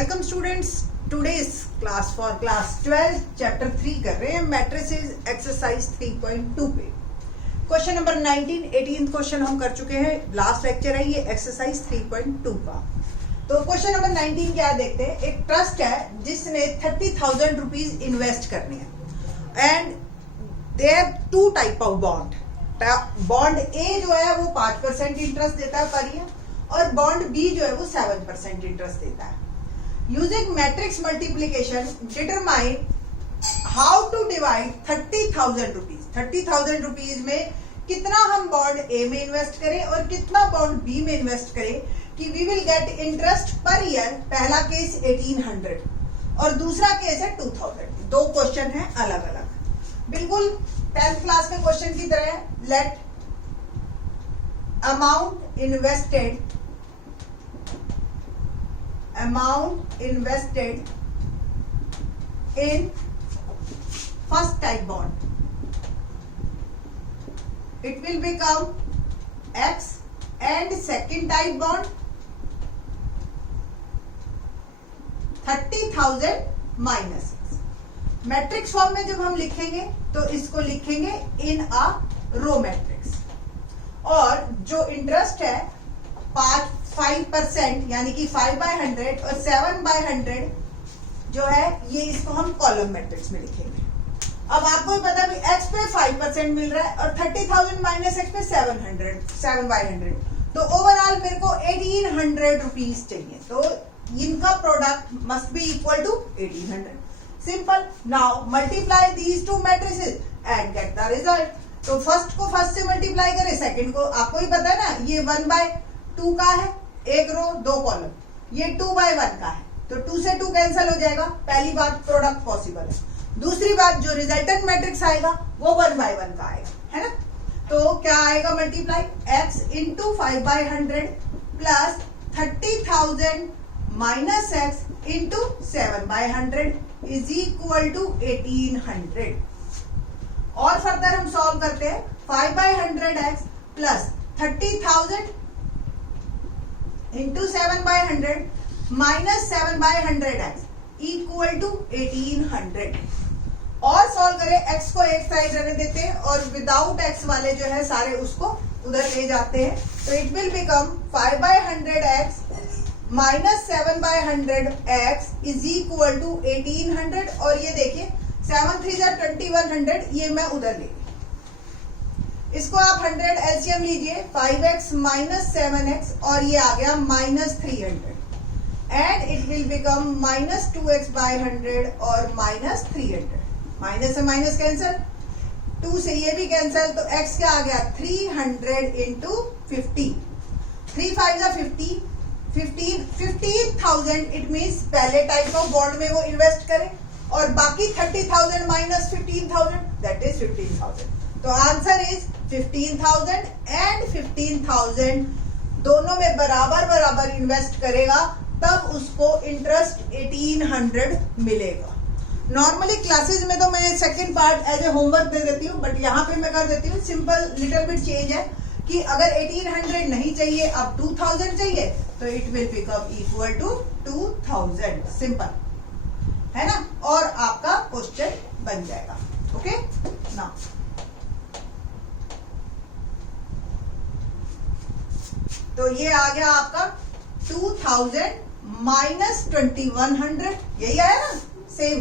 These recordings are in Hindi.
Welcome students, today's class for class 12 chapter 3 कर रहे हैं मैट्रिसेस एक्सरसाइज 3.2 पे। क्वेश्चन नंबर 19 18 क्वेश्चन हम कर चुके हैं, लास्ट लेक्चर है ये एक्सरसाइज 3.2 का। तो क्वेश्चन नंबर 19 क्या देखते हैं। एक ट्रस्ट है जिसने 30,000 रुपीज इन्वेस्ट करने हैं and they have two type of bond. Bond ए जो है वो 5% इंटरेस्ट देता है पर ईयर और बॉन्ड बी जो है वो 7% इंटरेस्ट देता है। Using matrix multiplication determine how to divide 30,000 rupees. 30,000 rupees में कितना हम बॉन्ड ए में इन्वेस्ट करें और कितना बॉन्ड बी में इन्वेस्ट करें कि we will get interest per year. पहला केस 1800 और दूसरा केस है 2000। दो क्वेश्चन है अलग अलग, बिल्कुल 10th क्लास के क्वेश्चन की तरह। Let amount invested in first type bond, it will become X and second type bond 30,000 minus X। Matrix form में जब हम लिखेंगे तो इसको लिखेंगे इन अ रो मैट्रिक्स। और जो इंटरेस्ट है 5% यानी कि 5/100 और 7/100 जो है ये इसको हम कॉलम मैट्रिक्स में लिखेंगे। अब आपको भी पता है एक्स पे 5% मिल रहा है और 30,000 माइनस एक्स पे 7/100। तो ओवरऑल मेरे को 1800 रुपीज चाहिए, तो इनका product must be equal to 1800। Simple. Now multiply these two matrices and get the result. तो फर्स्ट को फर्स्ट से मल्टीप्लाई करें, सेकंड को आपको ही पता है ना, ये 1/2 का है, एक रो 2 कॉलम, ये 2/1 का है तो 2 से 2 कैंसिल हो जाएगा। पहली बात प्रोडक्ट पॉसिबल है। दूसरी बात जो रिजल्टेंट मैट्रिक्स आएगा वो 1/1 का आएगा, है ना। तो क्या आएगा multiply x into 5/100 plus 30,000 minus x into 7/100 is equal to 1800। और फर्दर हम सॉल्व करते हैं। 5/100x plus 30,000 into 7/100 minus 7/100x equal to 1800। और सॉल्व करें, x को एक साइड रहने देते हैं और विदाउट x वाले जो है सारे उसको उधर ले जाते हैं। तो it will become 5/100x minus 7/100x is equal to 1800। और ये देखिए 7 3 2100, ये मैं उधर ले गई। इसको आप 100 एलसीएम लीजिए, 5x माइनस 7x और ये आ गया minus 300 and it will become minus 2x/100 और माइनस 300। माइनस से माइनस कैंसिल, 2 से ये भी कैंसिल, तो x क्या आ गया 300 इंटू 50। 3 5 50, 15,000। इट मीन्स पहले टाइप ऑफ बॉन्ड में वो इन्वेस्ट करें और बाकी 30,000 माइनस 15,000 दैट इज 15,000। तो आंसर इज 15,000 एंड 15,000 दोनों में बराबर बराबर इन्वेस्ट करेगा तब उसको इंटरेस्ट 1800 मिलेगा। नॉर्मली क्लासेस में तो मैं second part as a homework दे देती हूँ, बट यहाँ पे मैं कर देती हूँ सिंपल लिटिल बिट चेंज है कि अगर 1800 नहीं चाहिए अब 2000 चाहिए तो it will become equal to 2000। Simple है ना, और आपका क्वेश्चन बन जाएगा। ओके ना, तो ये आ गया आपका 2000 माइनस 2100, यही आया ना, सेम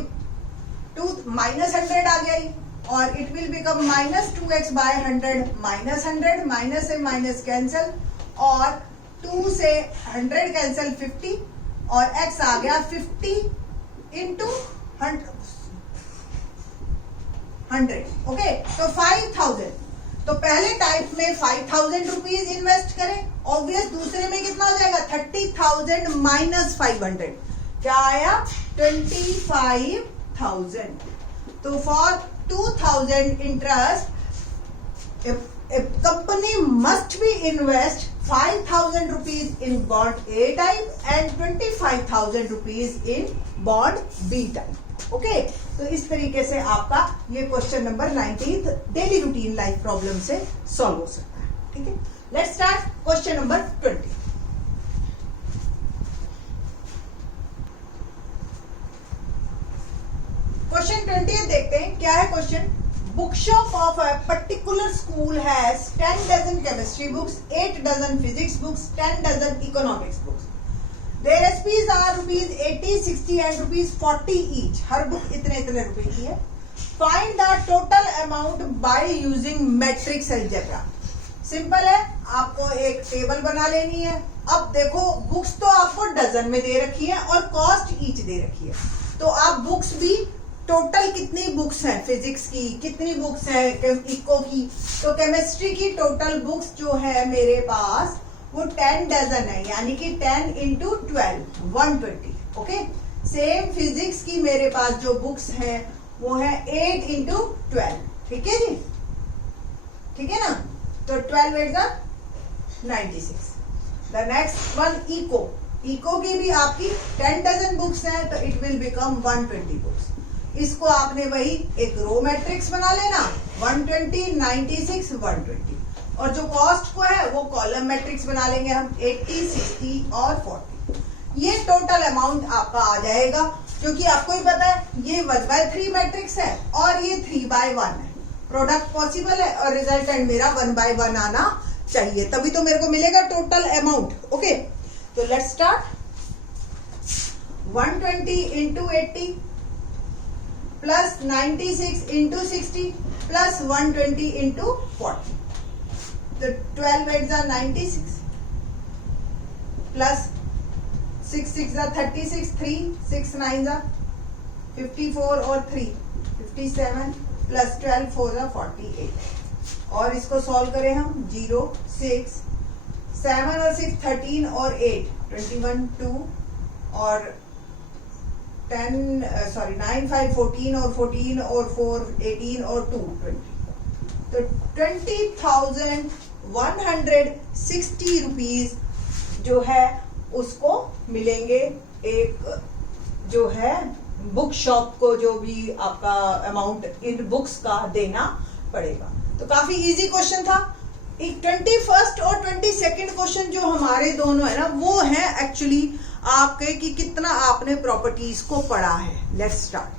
2 माइनस 100 आ गया ये, और it will become minus 2x/100 minus 100, minus से माइनस कैंसिल और 2 से 100 कैंसिल 50 और x आ गया 50 इंटू 100। ओके, तो 5,000। तो पहले टाइप में 5,000 रुपीज इन्वेस्ट करें, ऑब्वियस। दूसरे में कितना हो जाएगा 30,000 माइनस 500, क्या आया 25,000। तो for 2,000 interest company must be invest 5,000 rupees in bond A type and 25,000 rupees in bond B type. Okay, तो इस तरीके से आपका ये question number 19 daily routine life problem से सॉल्व हो सकता है। ठीक है, let's start question number 20। bookshop of a particular school has 10 dozen chemistry books, 8 dozen physics books, 10 dozen economics books. Their SPs are rupees 80, 60 and rupees 40 each. Her book इतने इतने रुपए की है. Find the total amount by using matrix algebra. Simple है, आपको एक टेबल बना लेनी है. अब देखो बुक्स तो आपको डजन में दे रखी है और कॉस्ट ईच दे रखी है, तो आप बुक्स भी टोटल कितनी बुक्स हैं, फिजिक्स की कितनी बुक्स हैं, इको की, तो केमिस्ट्री की टोटल बुक्स जो है मेरे पास वो 10 डजन है, यानी कि 10 इंटू 12 120. ओके, सेम फिजिक्स की मेरे पास जो बुक्स हैं वो है 8 इंटू 12. ठीक है जी, ठीक है ना. तो 12 8 जा 96. द नेक्स्ट वन इको. इको की भी आपकी 10 डजन बुक्स हैं, तो इट विल बिकम 120 बुक्स. इसको आपने वही एक रो मैट्रिक्स बना लेना, 120 96 120, और जो कॉस्ट को है वो कॉलम मैट्रिक्स बना लेंगे हम 80 60 और 40. ये टोटल अमाउंट आपका आ जाएगा, क्योंकि आपको ही पता है ये 1/3 मैट्रिक्स है और ये 3/1 है. प्रोडक्ट पॉसिबल है और रिजल्टेंट मेरा 1/1 आना चाहिए, तभी तो मेरे को मिलेगा टोटल अमाउंट. ओके, तो let's start. 120 into 80 plus 96 into 60 plus 120 into 40. तो 12 8 जा 96 प्लस 6 6 जा 36, 3 6 9 जा 54 और 3 57 प्लस 12 4 जा 48. और इसको सॉल्व करें हम. 0 6 7 और 6 13 और 8 21 2 और 9 5 14 और 14 और 4 18 और 2 20. तो 20,160 रुपीज जो है उसको मिलेंगे. एक जो है बुक शॉप को जो भी आपका अमाउंट इन बुक्स का देना पड़ेगा. तो काफी इजी क्वेश्चन था. एक 21st और 22nd क्वेश्चन जो हमारे दोनों है ना, वो है एक्चुअली आपके कि कितना आपने प्रॉपर्टीज को पढ़ा है. Let's start.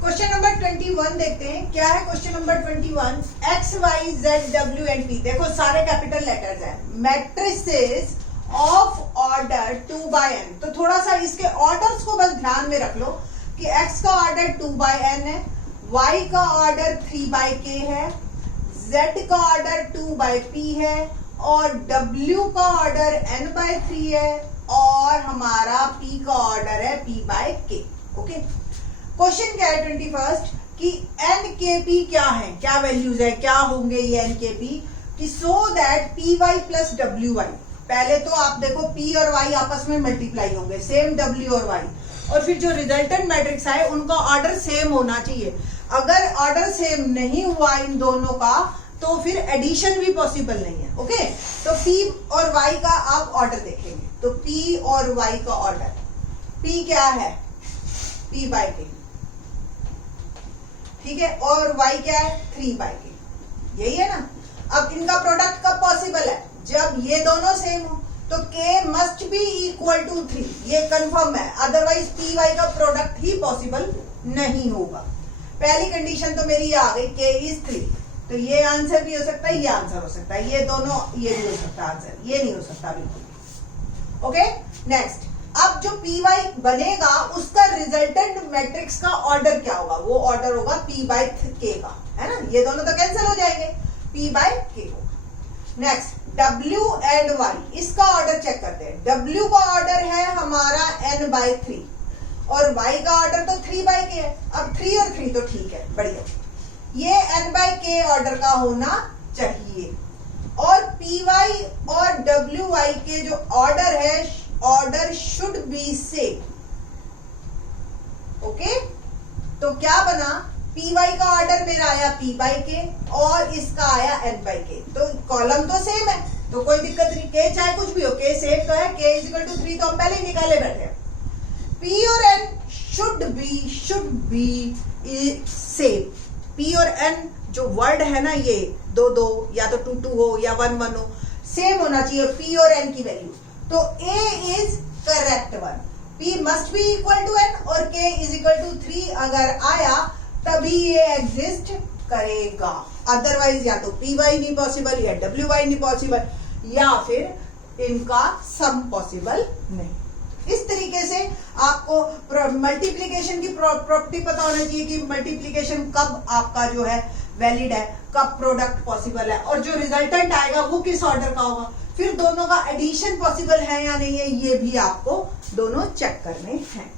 क्वेश्चन नंबर 21 देखते हैं. क्या है question number 21? X, Y, Z, W and P. देखो सारे कैपिटल लेटर्स हैं. Matrices of order 2/n. तो थोड़ा सा इसके ऑर्डर्स को बस ध्यान में रख लो कि X का ऑर्डर 2/n है, Y का ऑर्डर 3/k है, Z का ऑर्डर 2/p है और W का ऑर्डर n/3 है और हमारा P का ऑर्डर है p/k. ओके, क्वेश्चन क्या है 21st कि NKP क्या है, क्या वैल्यूज है, क्या होंगे ये NKP कि so that PY plus WY. पहले तो आप देखो P और Y आपस में मल्टीप्लाई होंगे, सेम W और Y, और फिर जो रिजल्टेंट मैट्रिक्स आए उनका ऑर्डर सेम होना चाहिए. अगर ऑर्डर सेम नहीं हुआ इन दोनों का तो फिर एडिशन भी पॉसिबल नहीं है. ओके, तो P और Y का आप ऑर्डर देखेंगे. तो P और Y का ऑर्डर, P क्या है p/k, ठीक है, और Y क्या है 3/k. यही है ना. अब इनका प्रोडक्ट कब पॉसिबल है? जब ये दोनों सेम हो. तो K must be equal to 3, ये कंफर्म है, अदरवाइज PY का प्रोडक्ट ही पॉसिबल नहीं होगा. पहली कंडीशन तो मेरी ये आ गई, K इज 3. तो ये आंसर भी हो सकता है, ये आंसर हो सकता है, ये दोनों, ये भी हो सकता है आंसर, ये नहीं हो सकता बिल्कुल. Okay, next. अब जो PY बनेगा उसका रिजल्टेंट मैट्रिक्स का ऑर्डर क्या होगा? वो ऑर्डर होगा p/k का, है ना. ये दोनों तो कैंसिल हो जाएंगे, p/k होगा. नेक्स्ट W एंड Y, इसका ऑर्डर चेक करते हैं. W का ऑर्डर है हमारा n/3 और Y का ऑर्डर तो 3/k है. अब 3 और 3 तो ठीक है, बढ़िया. ये n/k ऑर्डर का होना चाहिए. और PY और WY के जो ऑर्डर है, order should be same. Okay, तो क्या बना, PY का ऑर्डर मेरा आया p/k और इसका आया n/k. तो कॉलम तो सेम है, तो कोई दिक्कत नहीं. K चाहे कुछ भी हो, K सेम तो है, K = 3 तो हम पहले ही निकाले बैठे. P और N should be same. P और N जो वर्ड है ना, ये 2 2 या तो 2 2 हो या 1 1 हो, सेम होना चाहिए P और N की वैल्यू. तो A is correct one. P must be equal to n और K इज इक्वल टू 3 अगर आया तभी ये एग्जिस्ट करेगा, अदरवाइज या तो Py नहीं पॉसिबल या Wy नहीं पॉसिबल या फिर इनका सम पॉसिबल नहीं। इस तरीके से आपको मल्टीप्लीकेशन की प्रॉपर्टी पता होना चाहिए कि मल्टीप्लीकेशन कब आपका जो है वैलिड है, कब प्रोडक्ट पॉसिबल है और जो रिजल्टेंट आएगा वो किस ऑर्डर का होगा, फिर दोनों का एडिशन पॉसिबल है या नहीं है ये भी आपको दोनों चेक करने हैं।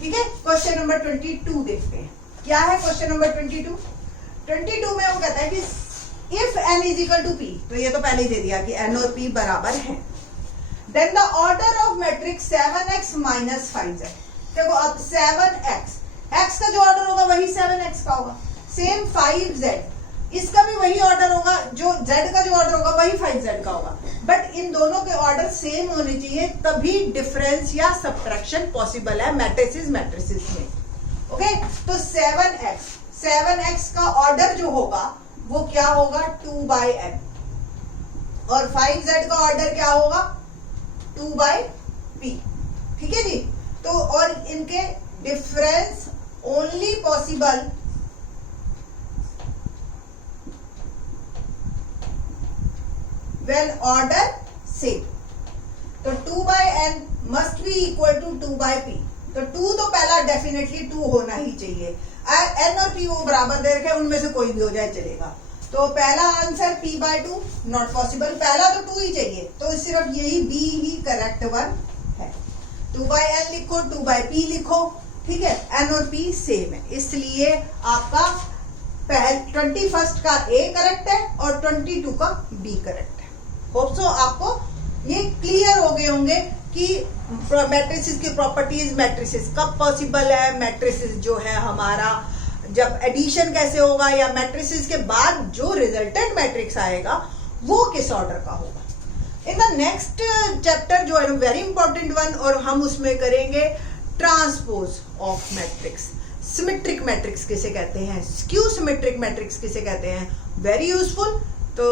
ठीक है, क्वेश्चन नंबर 22 देखते हैं। क्या है क्वेश्चन नंबर 22? 22 में वो कहता है कि if n is equal to p, तो ये तो पहले ही दे दिया कि n और p बराबर हैं, then the order of matrix 7x minus 5z। देखो अब 7x, x का जो ऑर्डर होगा वही 7x का होगा, सेम 5z इसका भी वही ऑर्डर होगा, जो z का जो ऑर्डर होगा वही 5z का होगा, बट इन दोनों के ऑर्डर सेम होने चाहिए तभी डिफरेंस या सब्ट्रैक्शन पॉसिबल है मैट्रिसेस में। ओके, तो 7x का ऑर्डर जो होगा वो क्या होगा 2/n और 5z का ऑर्डर क्या होगा 2/p। ठीक है जी, तो और इनके difference only possible when order same, तो 2/n must be equal to 2/p, तो 2 तो पहला डेफिनेटली 2 होना ही चाहिए, n और p वो बराबर दे रखे उनमें से कोई भी हो जाए चलेगा, तो पहला आंसर p/2 नॉट पॉसिबल, पहला तो 2 ही चाहिए, तो सिर्फ यही b ही करेक्ट वन है। 2/n लिखो 2/p लिखो, ठीक है, n और p सेम है इसलिए आपका 21st का a करेक्ट है और 22 का b करेक्ट है। होप सो आपको ये क्लियर हो गए होंगे कि मैट्रिसेस की प्रॉपर्टीज, मैट्रिसेस कब पॉसिबल है, मैट्रिसेस जो है हमारा जब एडिशन कैसे होगा या मैट्रिसेस के बाद जो रिजल्टेंट मैट्रिक्स आएगा वो किस ऑर्डर का होगा। इन द नेक्स्ट चैप्टर जो है वेरी इंपॉर्टेंट वन, और हम उसमें करेंगे transpose of matrix, symmetric matrix किसे कहते हैं, स्क्यू सिमेट्रिक मैट्रिक्स किसे कहते हैं, वेरी यूजफुल। तो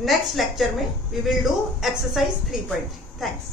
नेक्स्ट लेक्चर में we will do exercise 3.3। Thanks.